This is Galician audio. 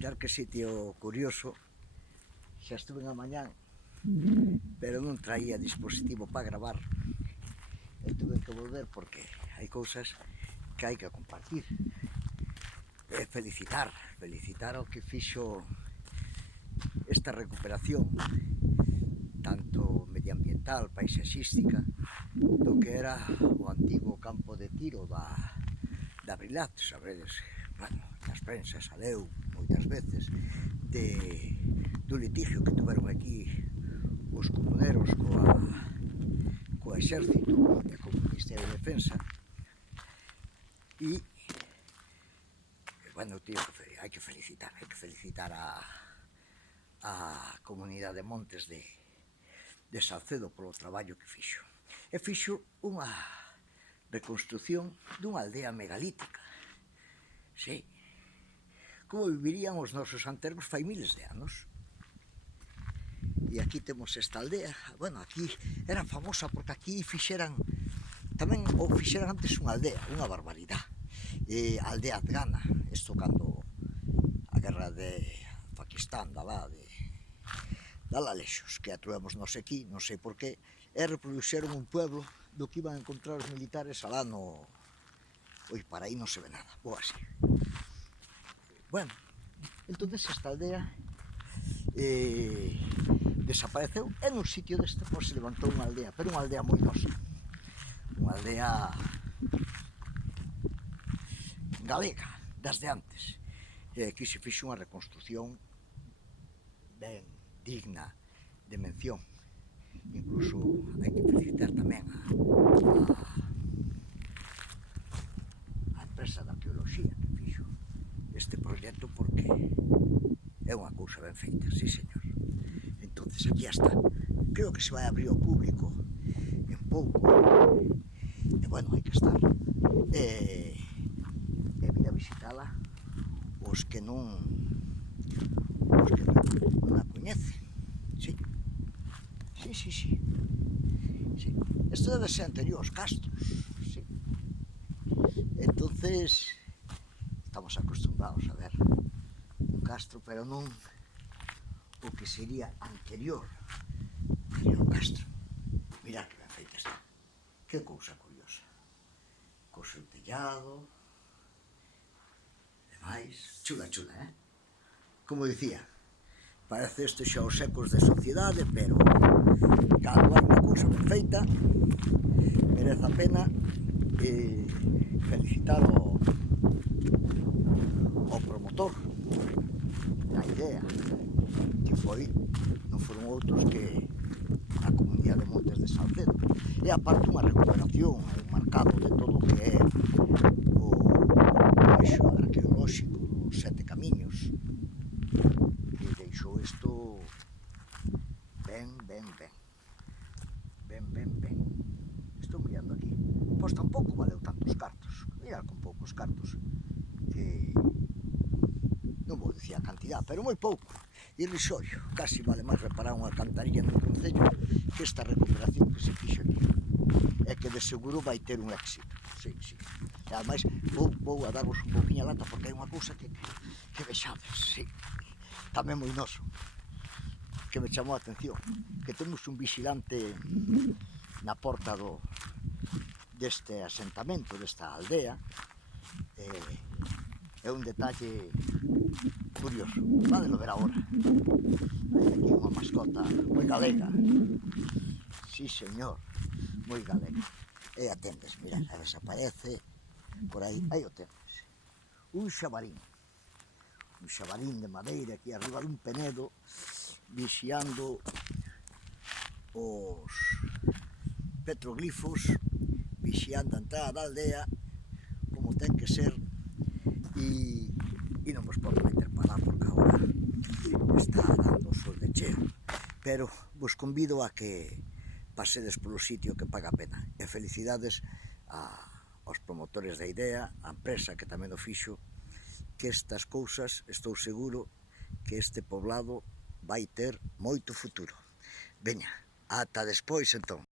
mirar que sitio curioso. Xa estuve na mañán, pero non traía dispositivo para gravar. E tuve que volver porque hai cousas que hai que compartir. E felicitar ao que fixo esta recuperación, tanto medioambiental, paisaxística, do que era o antigo campo de tiro da Brilat, sabedes, bueno, nas prensas saleu moitas veces do litigio que tuveron aquí os comuneros coa exército e co Ministerio de Defensa. E, bueno, hai que felicitar a comunidade de Montes de Salcedo polo traballo que fixo. E fixo unha reconstrucción dunha aldea megalítica. Sí. Como vivirían os nosos antergos fai miles de anos. E aquí temos esta aldea. Bueno, aquí era famosa porque aquí fixeran antes unha aldea, unha barbaridade. A aldea afgana, isto cando a guerra de Pakistán, da lexos, que atruemos nos aquí, non sei por qué, e reproduxeron un pueblo do que iban a encontrar os militares alá no... Oi, para aí non se ve nada, vou así. Bueno, entonces esta aldea desapareceu e nun sitio deste se levantou unha aldea, pero unha aldea moi nosa, unha aldea galega, das de antes. E aquí se fixe unha reconstrucción ben digna de mención. Incluso hai que felicitar tamén a empresa de arqueoloxía que fixo este proxecto porque é unha cousa ben feita, sí señor. Entonces aquí está. Creo que se vai abrir ao público en pouco. E bueno, hai que estar. E vir a visitala os que non a coñecen. Sí. Sí. Isto debe ser anterior aos castros. Sí. Entonces, estamos acostumbrados a ver un castro, pero non o que sería anterior ao castro. Mirad que ben feita está. Que cousa curiosa. Co seu tellado, demais, chula, eh? Como dicía, parece isto xa os ecos de sociedade, pero cando hai unha cousa ben feita, merece a pena felicitar ao promotor da idea, que non foron outros que a comunidade de Montes de Salcedo. E aparte unha recuperación, un marcado de todo o que é o eixo arqueolóxico dos Sete Camiños, que deixou isto ben. Estou mirando aquí. Pois tampouco valeu tantos cartos. Mirad con poucos cartos, que non vou dicir a cantidad, pero moi pouco. Irrisorio. Casi vale máis reparar unha alcantarilla no concello que esta recuperación que se fixo aquí. E que de seguro vai ter un éxito. Sí. E ademais vou a darvos un pouquinho a lata porque hai unha cousa que vexades, sí. Tamén moi noso, que me chamou a atención, que temos un vigilante na porta deste asentamento, desta aldea. É un detalle curioso, vadelo ver agora. Hai aquí unha mascota moi galega, sí señor, moi galega. E atendes, mirad, desaparece por aí o tendes, un xabarín de madeira aquí arriba dun penedo, vixiando os petroglifos, vixiando a entrada da aldea como ten que ser, e non vos podo meter para lá porque agora está dando o sol de cheo, pero vos convido a que pasedes polo sitio, que paga a pena. E felicidades aos promotores da idea, a empresa que tamén o fixo, que estas cousas, estou seguro que este poblado vai ter moito futuro. Veña, ata despois entón.